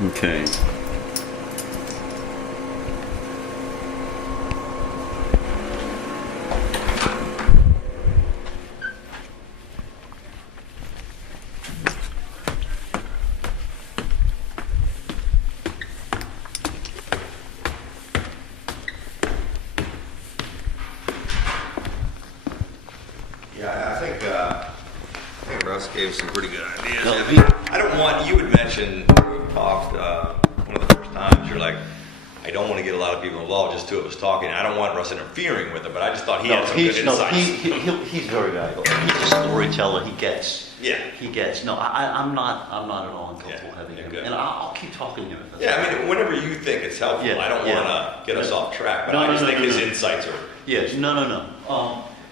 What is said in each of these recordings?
Okay. Yeah, I think Russ gave some pretty good ideas. No, I mean, I don't want, you had mentioned, we talked one of the first times, you're like, I don't want to get a lot of people involved, just two of us talking. I don't want Russ interfering with it, but I just thought he had some good insights. He's very valuable. He's a storyteller. He gets. Yeah. He gets. No, I'm not at all uncomfortable having him. Good. And I'll keep talking to him. Yeah, I mean, whenever you think it's helpful, Yeah, I don't want to get us off track, but I just think his insights are. Yes. No.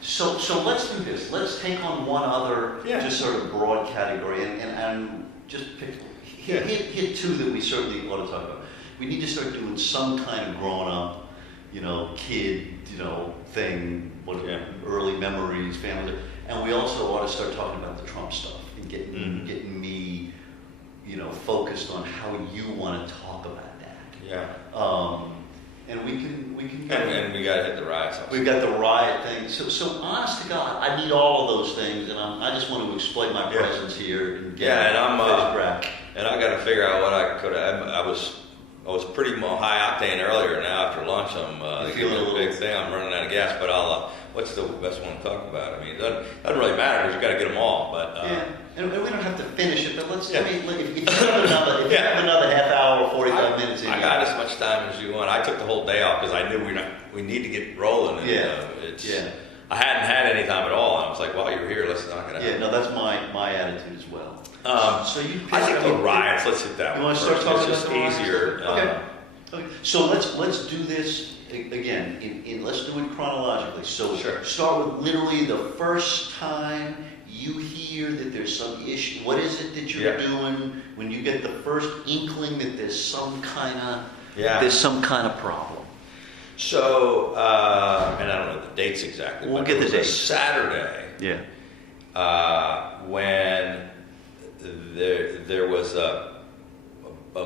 So let's do this. Let's take on one other, just sort of broad category, and just pick. Hit two that we certainly ought to talk about. We need to start doing some kind of grown-up, kid, thing. Early memories, family, and we also ought to start talking about the Trump stuff and getting me, focused on how you want to talk about that. Yeah. And we can. And we got to hit the riots. We've got the riot thing. So honest to God, I need all of those things, and I just want to exploit my presence here and get and I'm back. And I got to figure out what I could have. I was pretty high octane earlier. Now after lunch, I'm feeling a little big thing. I'm running out of gas, but I'll. What's the best one to talk about? I mean, it doesn't really matter because you got to get them all. But and we don't have to finish it. But let's. I mean, if you have another half hour, 45 minutes. I got as much time as you want. I took the whole day off because I knew we need to get rolling. And, I hadn't had any time at all. And I was like, while you're here, let's knock it out. Yeah, no, that's my attitude as well. So I think the riots. Let's hit that. You one want to start talking about the easier. Okay. So let's do this again. Let's do it chronologically. So start with literally the first time you hear that there's some issue. What is it that you're doing when you get the first inkling that there's some kind of problem? So, and I don't know the dates exactly. We'll get the dates. Saturday. Yeah. When there was a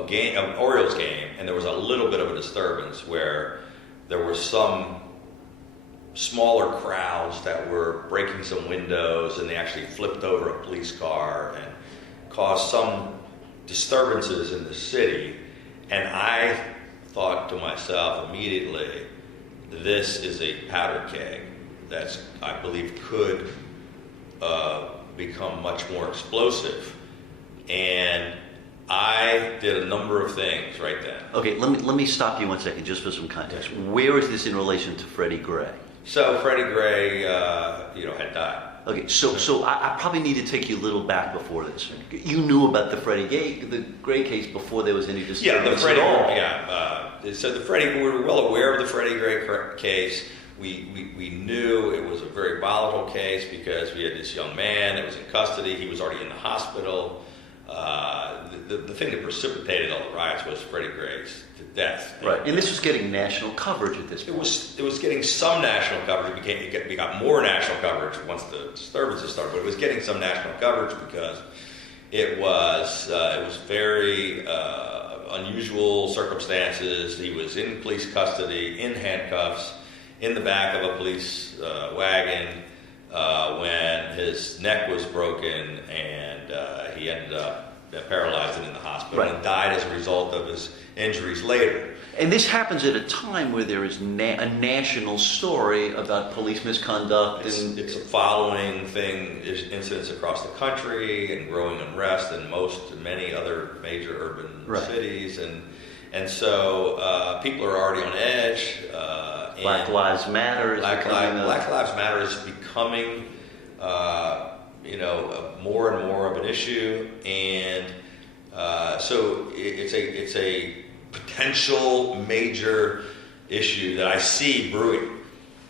game, an Orioles game, and there was a little bit of a disturbance where there were some smaller crowds that were breaking some windows, and they actually flipped over a police car and caused some disturbances in the city. And I thought to myself immediately, this is a powder keg that's, I believe, could become much more explosive. And I did a number of things right then. Okay, let me stop you 1 second just for some context. Where is this in relation to Freddie Gray? So Freddie Gray, had died. Okay, so I probably need to take you a little back before this. You knew about the Gray case before there was any disturbance. Yeah, the Freddie. So we were well aware of the Freddie Gray case. We knew it was a very volatile case because we had this young man that was in custody. He was already in the hospital. The thing that precipitated all the riots was Freddie Gray's death. Right, and this was getting national coverage at this point. It was getting some national coverage. It got more national coverage once the disturbances started, but it was getting some national coverage because it was very unusual circumstances. He was in police custody, in handcuffs, in the back of a police wagon when his neck was broken, and he ended up paralyzed and in the hospital and died as a result of his injuries later. And this happens at a time where there is a national story about police misconduct. It's following incidents across the country and growing unrest in many other major urban cities, and so people are already on edge. Black Lives Matter is Black Lives Matter is becoming more and more of an issue, and so it's a potential major issue that I see brewing.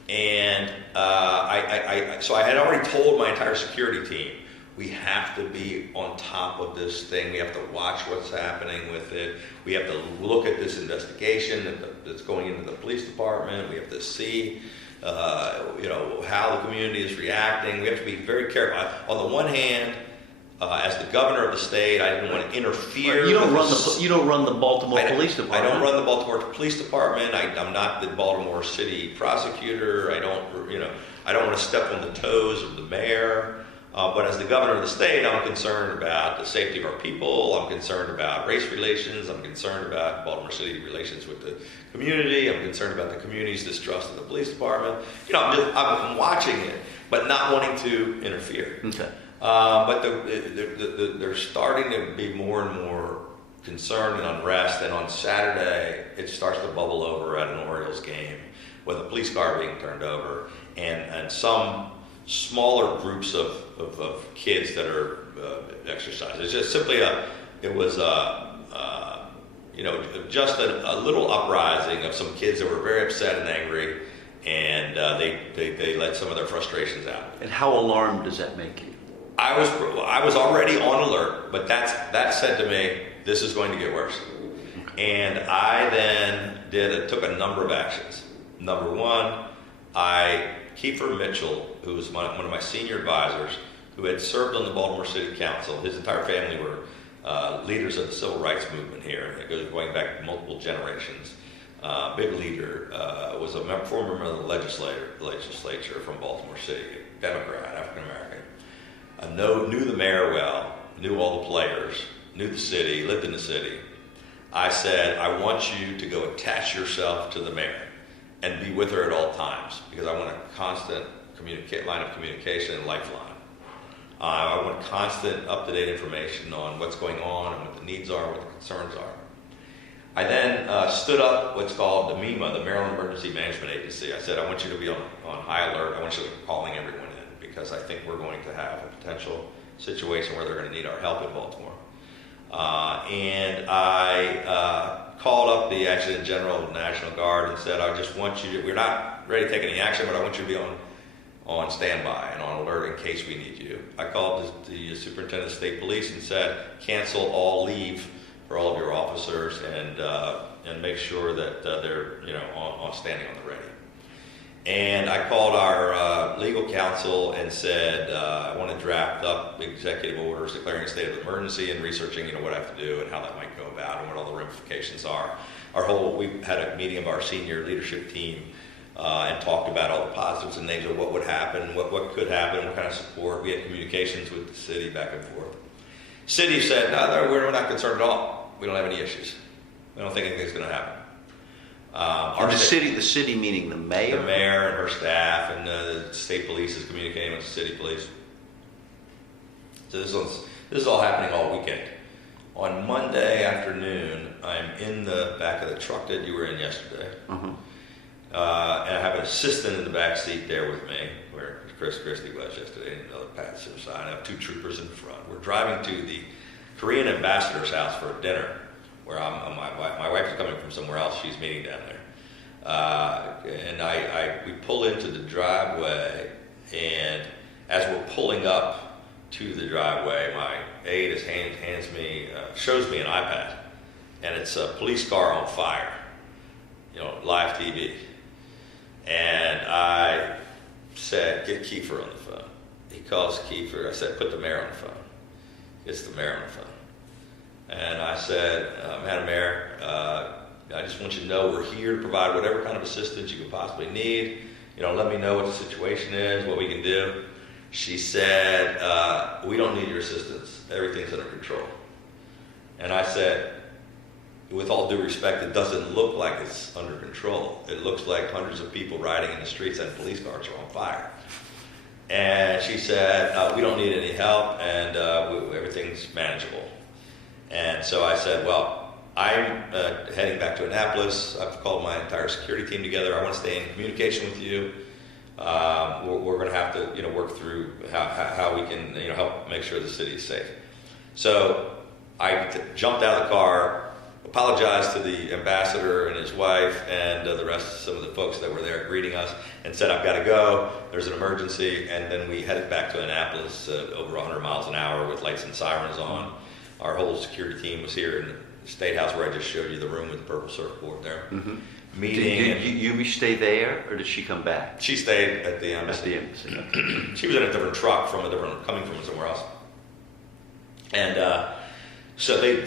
And so I had already told my entire security team, we have to be on top of this thing. We have to watch what's happening with it. We have to look at this investigation that's going into the police department. We have to see how the community is reacting. We have to be very careful. On the one hand, As the governor of the state, I didn't want to interfere. You don't run the Baltimore Police Department. I don't run the Baltimore Police Department. I'm not the Baltimore City prosecutor. I don't want to step on the toes of the mayor. But as the governor of the state, I'm concerned about the safety of our people. I'm concerned about race relations. I'm concerned about Baltimore City relations with the community. I'm concerned about the community's distrust of the police department. I'm watching it, but not wanting to interfere. Okay. But they're starting to be more and more concerned and unrest. And on Saturday, it starts to bubble over at an Orioles game with a police car being turned over and some smaller groups of kids that are exercising. It's just simply just a little uprising of some kids that were very upset and angry, and they let some of their frustrations out. And how alarmed does that make you? I was already on alert, but that said to me, this is going to get worse. And I then took a number of actions. Number one, Kiefer Mitchell, who was one of my senior advisors, who had served on the Baltimore City Council, his entire family were leaders of the civil rights movement here. It goes going back multiple generations. Big leader, was a former member of the legislature from Baltimore City, Democrat, African American. Knew the mayor well, knew all the players, knew the city, lived in the city. I said, I want you to go attach yourself to the mayor and be with her at all times, because I want a constant line of communication and lifeline. I want constant up-to-date information on what's going on and what the needs are, what the concerns are. I then stood up what's called the MEMA, the Maryland Emergency Management Agency. I said, I want you to be on high alert. I want you to be calling everyone in, because I think we're going to have a potential situation where they're going to need our help in Baltimore. And I called up the Adjutant General of the National Guard and said, I just want you to, we're not ready to take any action, but I want you to be on standby and on alert in case we need you. I called the Superintendent of State Police and said, cancel all leave for all of your officers and make sure that they're on standing on the ready. And I called our legal counsel and said, I want to draft up executive orders declaring a state of emergency and researching, what I have to do and how that might go about and what all the ramifications are. We had a meeting of our senior leadership team and talked about all the positives and negatives of what would happen, what could happen, what kind of support. We had communications with the city back and forth. City said, no, we're not concerned at all. We don't have any issues. We don't think anything's going to happen. The city meaning the mayor? The mayor and her staff, and the state police is communicating with the city police. So this is all happening all weekend. On Monday afternoon, I'm in the back of the truck that you were in yesterday. Mm-hmm. And I have an assistant in the back seat there with me, where Chris Christie was yesterday, and another passenger side. I have two troopers in front. We're driving to the Korean ambassador's house for a dinner, where my wife is coming from somewhere else. She's meeting down there. And we pull into the driveway, and as we're pulling up to the driveway, my aide shows me an iPad, and it's a police car on fire, live TV. And I said, get Kiefer on the phone. He calls Kiefer. I said, put the mayor on the phone. Gets the mayor on the phone. And I said, Madam Mayor, I just want you to know we're here to provide whatever kind of assistance you could possibly need. Let me know what the situation is, what we can do. She said, we don't need your assistance. Everything's under control. And I said, with all due respect, it doesn't look like it's under control. It looks like hundreds of people riding in the streets and police cars are on fire. And she said, we don't need any help, and everything's manageable. And so I said, well, I'm heading back to Annapolis. I've called my entire security team together. I want to stay in communication with you. We're going to have to, work through how we can, help make sure the city is safe. So I jumped out of the car, apologized to the ambassador and his wife and some of the folks that were there greeting us, and said, I've got to go. There's an emergency. And then we headed back to Annapolis over 100 miles an hour with lights and sirens on. Our whole security team was here in the State House, where I just showed you the room with the purple surfboard there. Mm-hmm. Meeting. Did you stay there, or did she come back? She stayed at the embassy. At the embassy. She was in a different truck coming from somewhere else. And so they,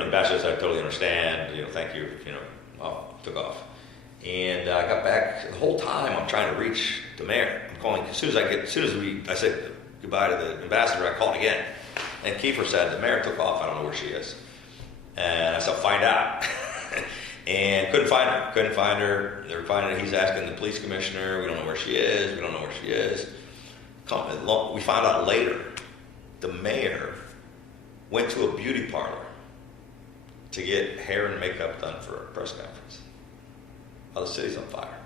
ambassador said, I totally understand, thank you, took off. And I got back, the whole time I'm trying to reach the mayor. I'm calling, I said goodbye to the ambassador, I called again. And Kiefer said, the mayor took off, I don't know where she is. And I said, find out. And couldn't find her. They were finding her. He's asking the police commissioner, we don't know where she is. We found out later, the mayor went to a beauty parlor to get hair and makeup done for a press conference. Well, the city's on fire.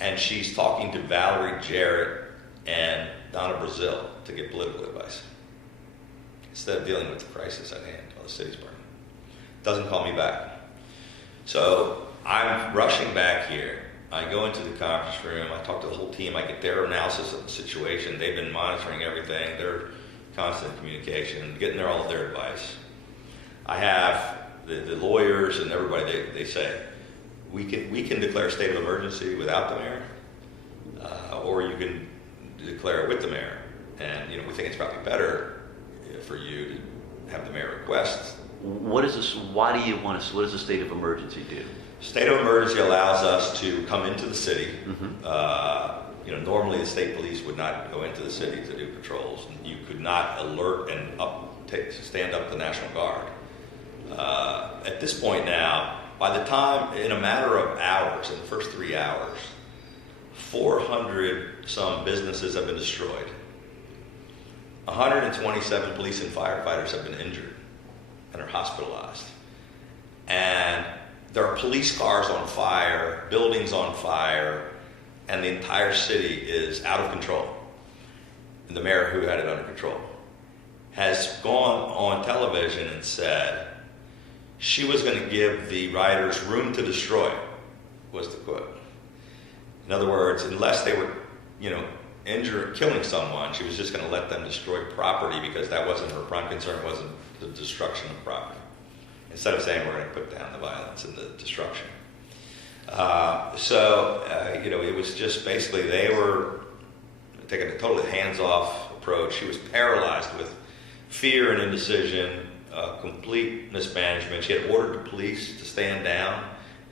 And she's talking to Valerie Jarrett and Donna Brazil to get political advice, instead of dealing with the crisis at hand while the city's burning. Doesn't call me back. So I'm rushing back here. I go into the conference room. I talk to the whole team. I get their analysis of the situation. They've been monitoring everything. They're constant communication, getting all of their advice. I have the lawyers and everybody. They say we can declare a state of emergency without the mayor, or you can declare it with the mayor. And we think it's probably better for you to have the mayor request. What is this? Why do you want us? What does a state of emergency do? State of emergency allows us to come into the city. Mm-hmm. Normally the state police would not go into the city to do patrols. You could not alert and stand up the National Guard. At this point now, by the time, in a matter of hours, in the first 3 hours, 400 some businesses have been destroyed. 127 police and firefighters have been injured and are hospitalized. And there are police cars on fire, buildings on fire, and the entire city is out of control. And the mayor, who had it under control, has gone on television and said she was going to give the rioters room to destroy, was the quote. In other words, unless they were, killing someone, she was just going to let them destroy property, because that wasn't her prime concern, wasn't the destruction of property. Instead of saying we're going to put down the violence and the destruction. It was just basically they were taking a totally hands-off approach. She was paralyzed with fear and indecision, complete mismanagement. She had ordered the police to stand down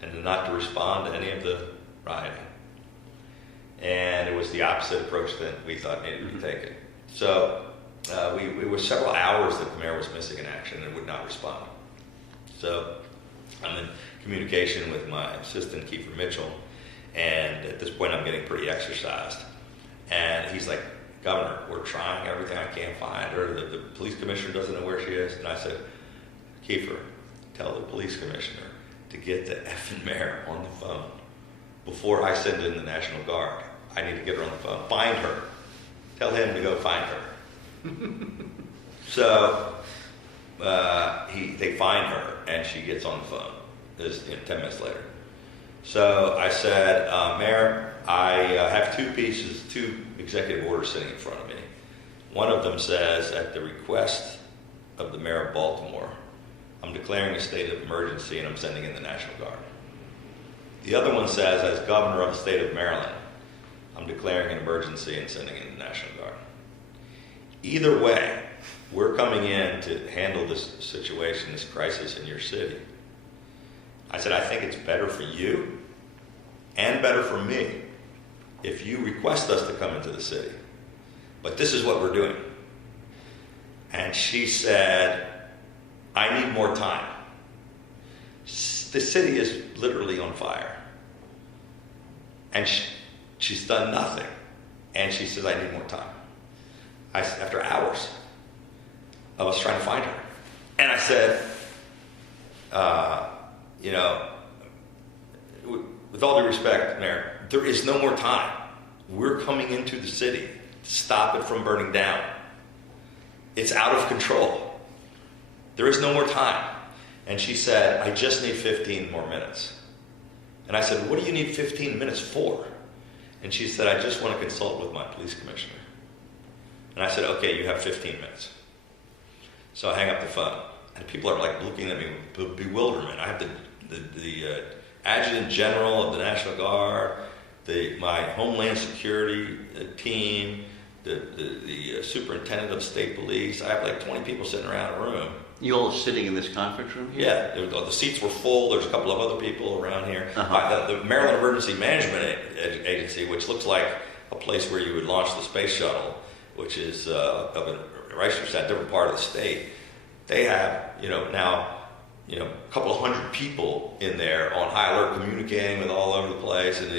and not to respond to any of the rioting. And it was the opposite approach that we thought needed to be taken. So it was several hours that the mayor was missing in action and would not respond. So I'm in communication with my assistant, Kiefer Mitchell, and at this point I'm getting pretty exercised. And he's like, Governor, we're trying everything, I can't find her. The police commissioner doesn't know where she is. And I said, Kiefer, tell the police commissioner to get the effing mayor on the phone before I send in the National Guard. I need to get her on the phone. Find her. Tell him to go find her. So they find her, and she gets on the phone. This 10 minutes later. So I said, Mayor, I have two executive orders sitting in front of me. One of them says, at the request of the mayor of Baltimore, I'm declaring a state of emergency and I'm sending in the National Guard. The other one says, as governor of the state of Maryland, I'm declaring an emergency and sending in the National Guard. Either way, we're coming in to handle this situation, this crisis in your city. I said, I think it's better for you and better for me if you request us to come into the city. But this is what we're doing. And she said, I need more time. The city is literally on fire. And she's done nothing. And she says, I need more time. After hours of us trying to find her. And I said, with all due respect, Mayor, there is no more time. We're coming into the city to stop it from burning down. It's out of control. There is no more time. And she said, I just need 15 more minutes. And I said, what do you need 15 minutes for? And she said, I just want to consult with my police commissioner. And I said, okay, you have 15 minutes. So I hang up the phone. And people are like looking at me with bewilderment. I have the Adjutant General of the National Guard, my Homeland Security team, the superintendent of state police. I have like 20 people sitting around a room. You all sitting in this conference room here? Yeah, the seats were full. There's a couple of other people around here. The Maryland Emergency Management Agency, which looks like a place where you would launch the space shuttle, which is of a different part of the state. They have, now, a couple of hundred people in there on high alert, communicating with all over the place, and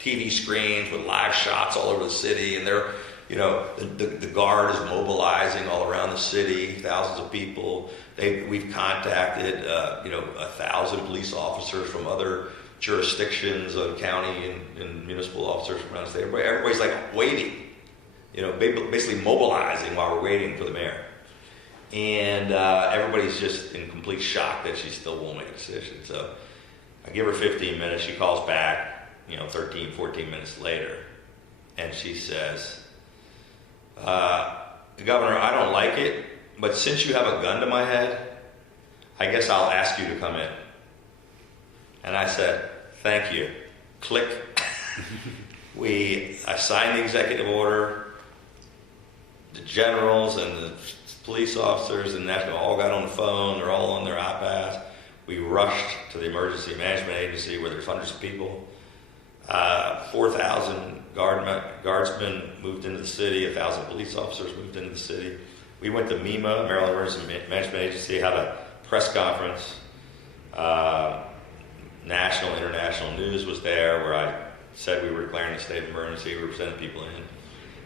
TV screens with live shots all over the city, and they're, the guard is mobilizing all around the city, thousands of people. We've contacted, 1,000 police officers from other jurisdictions of county and municipal officers from around the state. Everybody's like waiting, basically mobilizing while we're waiting for the mayor. And everybody's just in complete shock that she still won't make a decision. So I give her 15 minutes. She calls back, 13, 14 minutes later. And she says, Governor, I don't like it, but since you have a gun to my head, I guess I'll ask you to come in. And I said, thank you. Click. I signed the executive order. The generals and the police officers and national all got on the phone. They're all on their iPads. We rushed to the Emergency Management Agency where there's hundreds of people. 4,000 guardsmen moved into the city. 1,000 police officers moved into the city. We went to MEMA, Maryland Emergency Management Agency, had a press conference. National, international news was there where I said we were declaring a state of emergency. We were sending people in.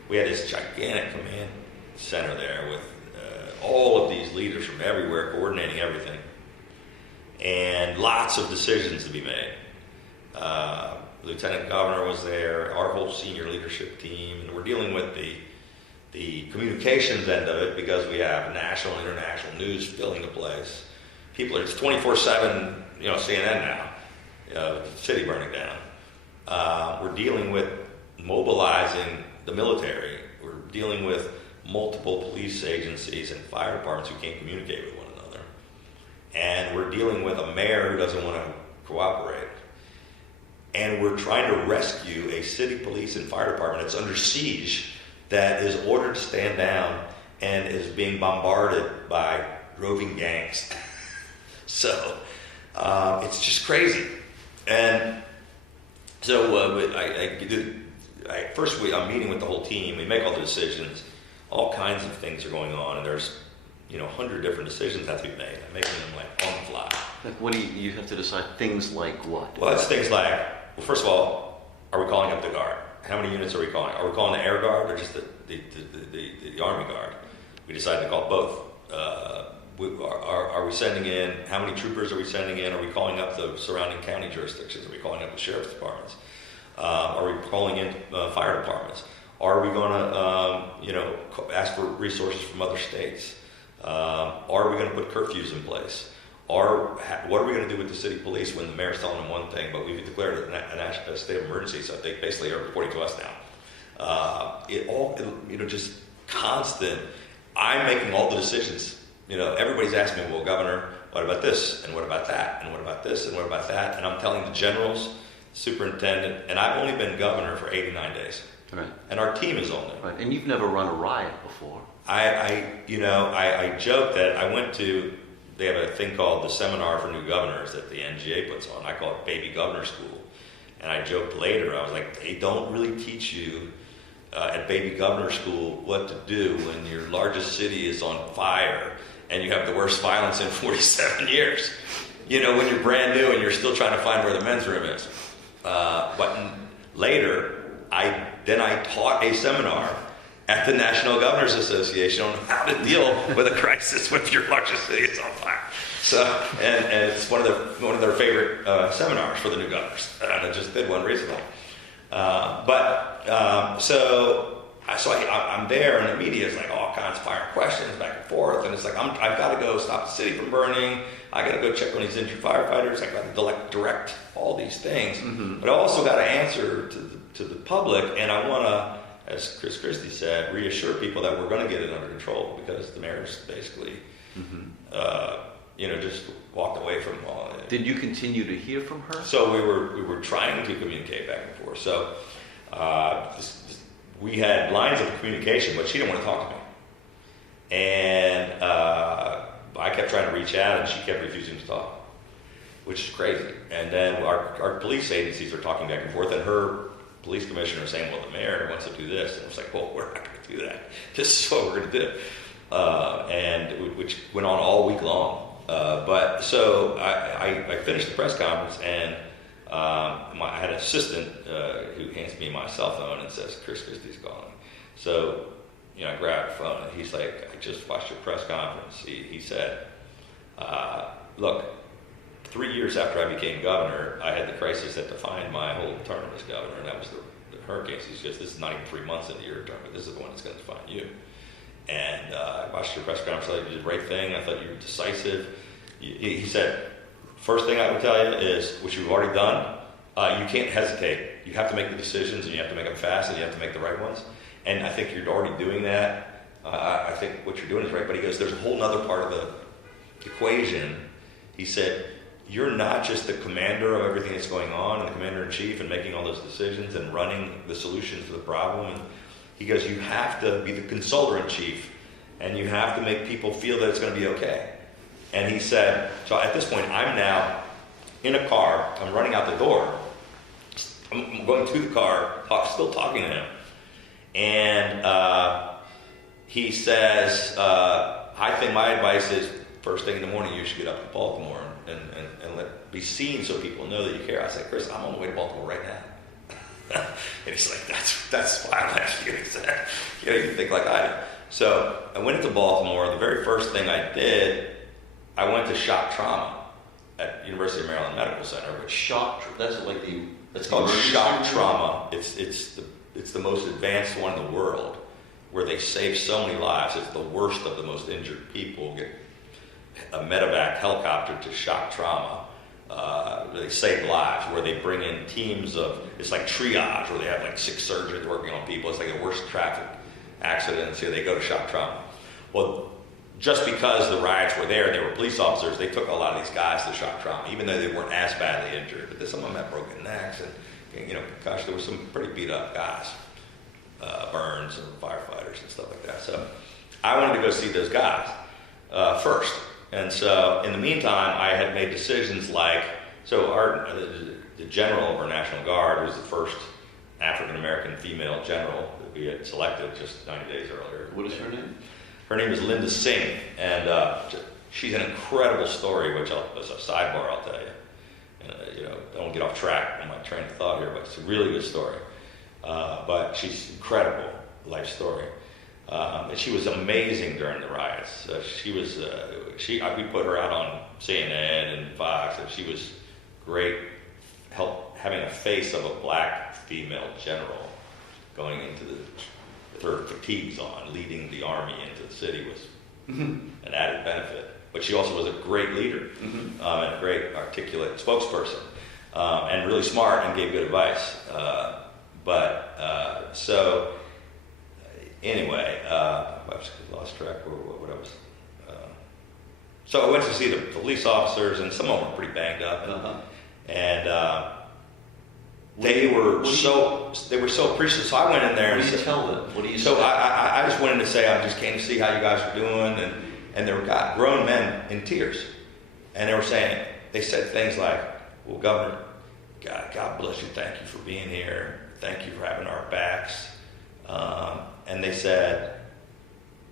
We had this gigantic command center there with all of these leaders from everywhere coordinating everything, and lots of decisions to be made. Lieutenant Governor was there, our whole senior leadership team, and we're dealing with the communications end of it because we have national and international news filling the place. It's 24/7, CNN now, the city burning down. We're dealing with mobilizing the military. We're dealing with multiple police agencies and fire departments who can't communicate with one another. And we're dealing with a mayor who doesn't want to cooperate. And we're trying to rescue a city police and fire department that's under siege, that is ordered to stand down and is being bombarded by roving gangs. So it's just crazy. And so I'm meeting with the whole team. We make all the decisions. All kinds of things are going on, and there's 100 different decisions that have to be made. I'm making them like on the fly. Like, what do you have to decide? Things like what? Well, it's things like, well, first of all, are we calling up the guard? How many units are we calling? Are we calling the air guard or just the Army Guard? We decided to call both. Are we sending in, how many troopers are we sending in? Are we calling up the surrounding county jurisdictions? Are we calling up the sheriff's departments? Are we calling in fire departments? Are we going to, ask for resources from other states? Are we going to put curfews in place? What are we going to do with the city police when the mayor's telling them one thing, but we've declared a state of emergency, so they basically are reporting to us now. Just constant. I'm making all the decisions. Everybody's asking me, well, Governor, what about this? And what about that? And what about this? And what about that? And I'm telling the generals, superintendent, and I've only been governor for 89 days. Right. And our team is on there. Right. And you've never run a riot before. I joke that I went to, they have a thing called the Seminar for New Governors that the NGA puts on. I call it Baby Governor School. And I joked later, I was like, they don't really teach you at Baby Governor School what to do when your largest city is on fire and you have the worst violence in 47 years. When you're brand new and you're still trying to find where the men's room is. But later, I taught a seminar at the National Governors Association on how to deal with a crisis when your largest city is on fire. So, and it's one of their favorite seminars for the new governors. And I just did one recently. So I'm there, and the media is like all kinds of firing questions back and forth, and it's like I've got to go stop the city from burning. I got to go check on these injured firefighters. I got to direct all these things, but I also got to answer to the public, and I want to, as Chris Christie said, reassure people that we're going to get it under control because the mayor's basically, just walked away from all of it. Did you continue to hear from her? So we were trying to communicate back and forth. So we had lines of communication, but she didn't want to talk to me. And I kept trying to reach out, and she kept refusing to talk, which is crazy. And then our police agencies are talking back and forth, and her police commissioner is saying, well, the mayor wants to do this. And I was like, well, we're not going to do that. This is what we're going to do. Which went on all week long. But so I finished the press conference, and I had an assistant who hands me my cell phone and says, Chris Christie's calling. So, I grabbed the phone, and he's like, I just watched your press conference. He said, look, 3 years after I became governor, I had the crisis that defined my whole term as governor, and that was the hurricanes. He says, this is not even 3 months into your term, but this is the one that's going to define you. And I watched your press conference. I thought you did the right thing. I thought you were decisive. He said, first thing I would tell you is, which you've already done, you can't hesitate. You have to make the decisions, and you have to make them fast, and you have to make the right ones. And I think you're already doing that. I think what you're doing is right. But he goes, there's a whole other part of the equation. He said, you're not just the commander of everything that's going on, and the commander-in-chief, and making all those decisions and running the solutions to the problem. And he goes, you have to be the consultant-in-chief, and you have to make people feel that it's going to be okay. And he said, so at this point, I'm now in a car. I'm running out the door. I'm going to the car, still talking to him. And he says, I think my advice is, first thing in the morning, you should get up to Baltimore and be seen so people know that you care. I said, Chris, I'm on the way to Baltimore right now. And he's like, that's why I'm asking you. He said, you think like I do. So I went into Baltimore. The very first thing I did, I went to shock trauma at University of Maryland Medical Center. Which That's called shock trauma. It's the most advanced one in the world, where they save so many lives. It's the worst of the most injured people. Get a medevac helicopter to shock trauma. They save lives, where they bring in teams of, it's like triage, where they have like 6 surgeons working on people. It's like the worst traffic accidents. Here they go to shock trauma. Well, just because the riots were there and they were police officers, they took a lot of these guys to shock trauma, even though they weren't as badly injured. But some of them had broken necks, and gosh, there were some pretty beat up guys, burns and firefighters and stuff like that. So I wanted to go see those guys first. And so in the meantime, I had made decisions like, the general of our National Guard was the first African-American female general that we had selected just 90 days earlier. What is her name? Her name is Linda Singh, and she's an incredible story, which as a sidebar I'll tell you. Don't get off track on my train of thought here, but it's a really good story. But she's incredible life story. And she was amazing during the riots. We put her out on CNN and Fox, and she was great, having a face of a black female general going into her fatigues on, leading the army into the city was an added benefit. But she also was a great leader and a great articulate spokesperson, and really smart and gave good advice. So anyway, I lost track what I was. So I went to see the police officers, and some of them were pretty banged up, and they were so appreciative. So I went in there What and do you said, tell them? What do you so say? I just wanted to say I just came to see how you guys are doing, and there were grown men in tears, and they said things like, well, Governor, God bless you, thank you for being here, thank you for having our backs, and they said,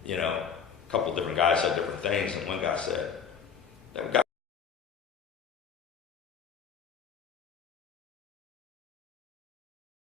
a couple of different guys said different things, and one guy said, that guy